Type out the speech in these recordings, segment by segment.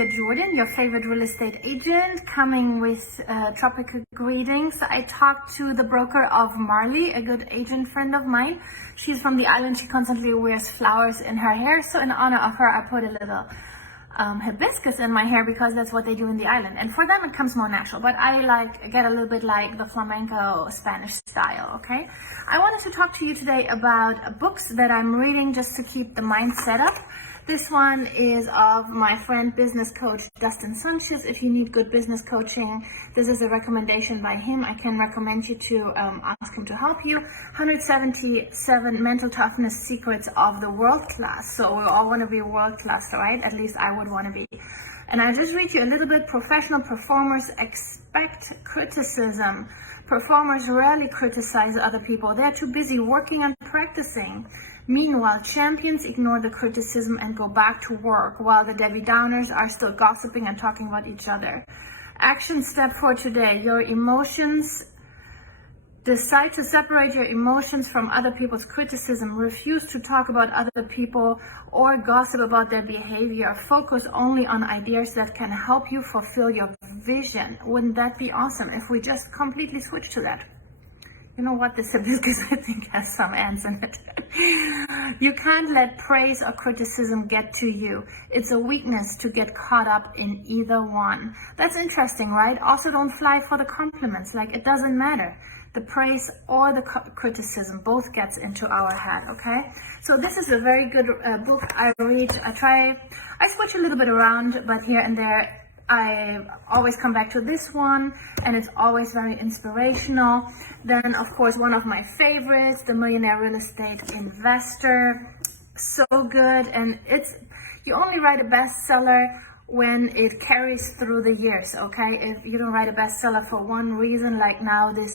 Olivia Jordan, your favorite real estate agent, coming with tropical greetings. I talked to the broker of Marley, a good agent friend of mine. She's from the island. She constantly wears flowers in her hair. So in honor of her, I put a little hibiscus in my hair because that's what they do in the island. And for them, it comes more natural. But I get a little bit like the flamenco Spanish style, okay? I wanted to talk to you today about books that I'm reading just to keep the mindset up. This one is of my friend, business coach Dustin Sanchez. If you need good business coaching, this is a recommendation by him. I can recommend you to ask him to help you. 177 mental toughness secrets of the world class. So we all want to be world class, right? At least I would want to be. And I'll just read you a little bit. Professional performers expect criticism. Performers rarely criticize other people. They're too busy working and practicing. Meanwhile, champions ignore the criticism and go back to work, while the Debbie Downers are still gossiping and talking about each other. Action step for today: your emotions. Decide to separate your emotions from other people's criticism. Refuse to talk about other people or gossip about their behavior. Focus only on ideas that can help you fulfill your vision. Wouldn't that be awesome if we just completely switch to that? You know what, this hibiscus I think has some ants in it. You can't let praise or criticism get to you. It's a weakness to get caught up in either one. That's interesting, right? Also, don't fly for the compliments. Like, it doesn't matter. The praise or the criticism both gets into our head, okay? So this is a very good book I read. I switch a little bit around, but here and there I always come back to this one, and it's always very inspirational. Then, of course, one of my favorites, The Millionaire Real Estate Investor. So good, and you only write a bestseller when it carries through the years, okay? If you don't write a bestseller for one reason, like now this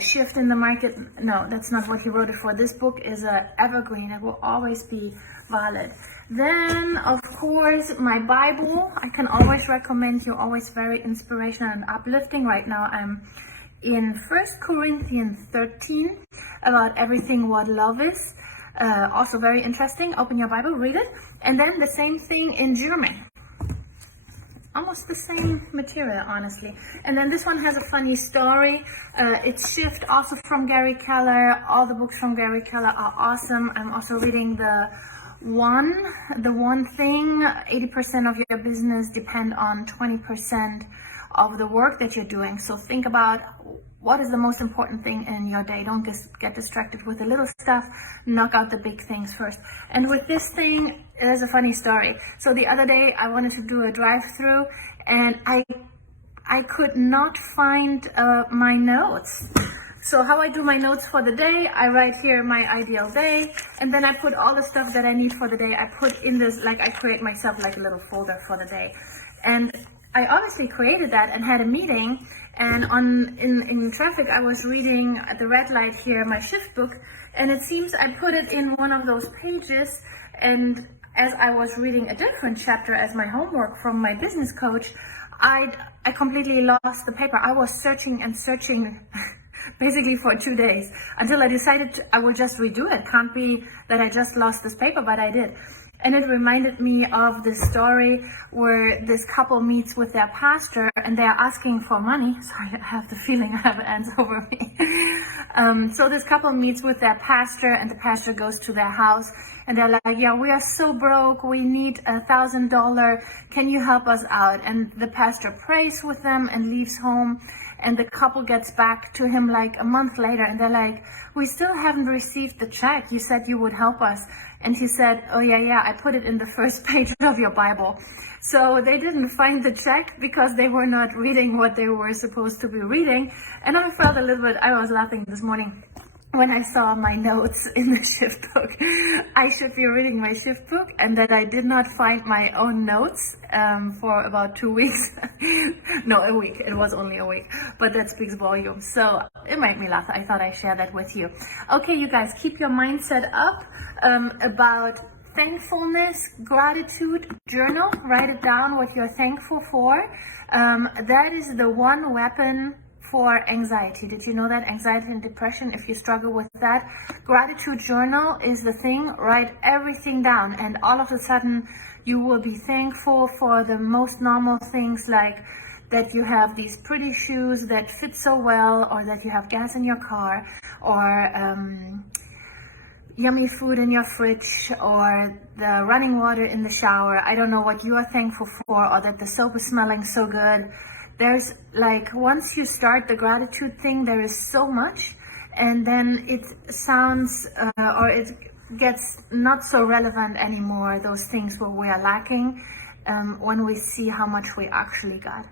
shift in the market, no, that's not what he wrote it for. This book is an evergreen. It will always be valid. Then, of course, my Bible. I can always recommend you, always very inspirational and uplifting. Right now I'm in 1 Corinthians 13 about everything what love is. Also very interesting. Open your Bible, read it. And then the same thing in German. Almost the same material, honestly. And then this one has a funny story. It's Shift, also from Gary Keller. All the books from Gary Keller are awesome. I'm also reading the one thing. 80% of your business depend on 20% of the work that you're doing. So think about what is the most important thing in your day. Don't just get distracted with the little stuff. Knock out the big things first. And with this thing, there's a funny story. So the other day I wanted to do a drive-through, and I could not find my notes. So how I do my notes for the day, I write here my ideal day, and then I put all the stuff that I need for the day. I put in this, like I create myself like a little folder for the day. And I obviously created that and had a meeting, and in traffic I was reading at the red light here my shift book, and it seems I put it in one of those pages, and as I was reading a different chapter as my homework from my business coach, I completely lost the paper. I was searching and searching basically for 2 days until I decided I will just redo it. Can't be that I just lost this paper, but I did. And it reminded me of this story where this couple meets with their pastor and they're asking for money. Sorry, I have the feeling I have ants over me. So this couple meets with their pastor, and the pastor goes to their house, and they're like, yeah, we are so broke. We need $1,000. Can you help us out? And the pastor prays with them and leaves home. And the couple gets back to him like a month later, and they're like, we still haven't received the check. You said you would help us. And he said, oh yeah, I put it in the first page of your Bible. So they didn't find the check because they were not reading what they were supposed to be reading. And I felt a little bit, I was laughing this morning when I saw my notes in the shift book. I should be reading my shift book, and that I did not find my own notes for about 2 weeks. No, a week. It was only a week, but that speaks volumes. So it made me laugh. I thought I'd share that with you. Okay, you guys, keep your mindset up about thankfulness, gratitude, journal, write it down what you're thankful for. That is the one weapon for anxiety. Did you know that? Anxiety and depression, if you struggle with that, gratitude journal is the thing. Write everything down, and all of a sudden you will be thankful for the most normal things, like that you have these pretty shoes that fit so well, or that you have gas in your car, or yummy food in your fridge, or the running water in the shower. I don't know what you are thankful for, or that the soap is smelling so good. There's like, once you start the gratitude thing, there is so much, and then it sounds or it gets not so relevant anymore, those things where we are lacking, when we see how much we actually got.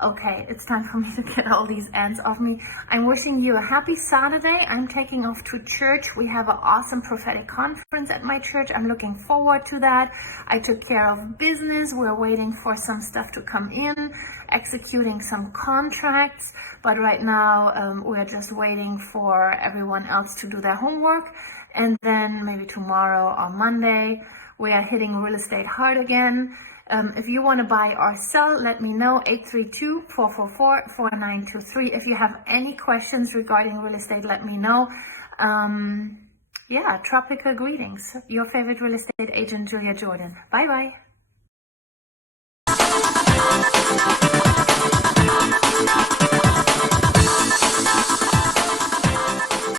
Okay, it's time for me to get all these ends off me. I'm wishing you a happy Saturday. I'm taking off to church. We have an awesome prophetic conference at my church. I'm looking forward to that. I took care of business. We're waiting for some stuff to come in, executing some contracts. But right now, we're just waiting for everyone else to do their homework. And then maybe tomorrow or Monday, we are hitting real estate hard again. If you want to buy or sell, let me know, 832-444-4923. If you have any questions regarding real estate, let me know. Yeah, tropical greetings. Your favorite real estate agent, Julia Jordan. Bye-bye.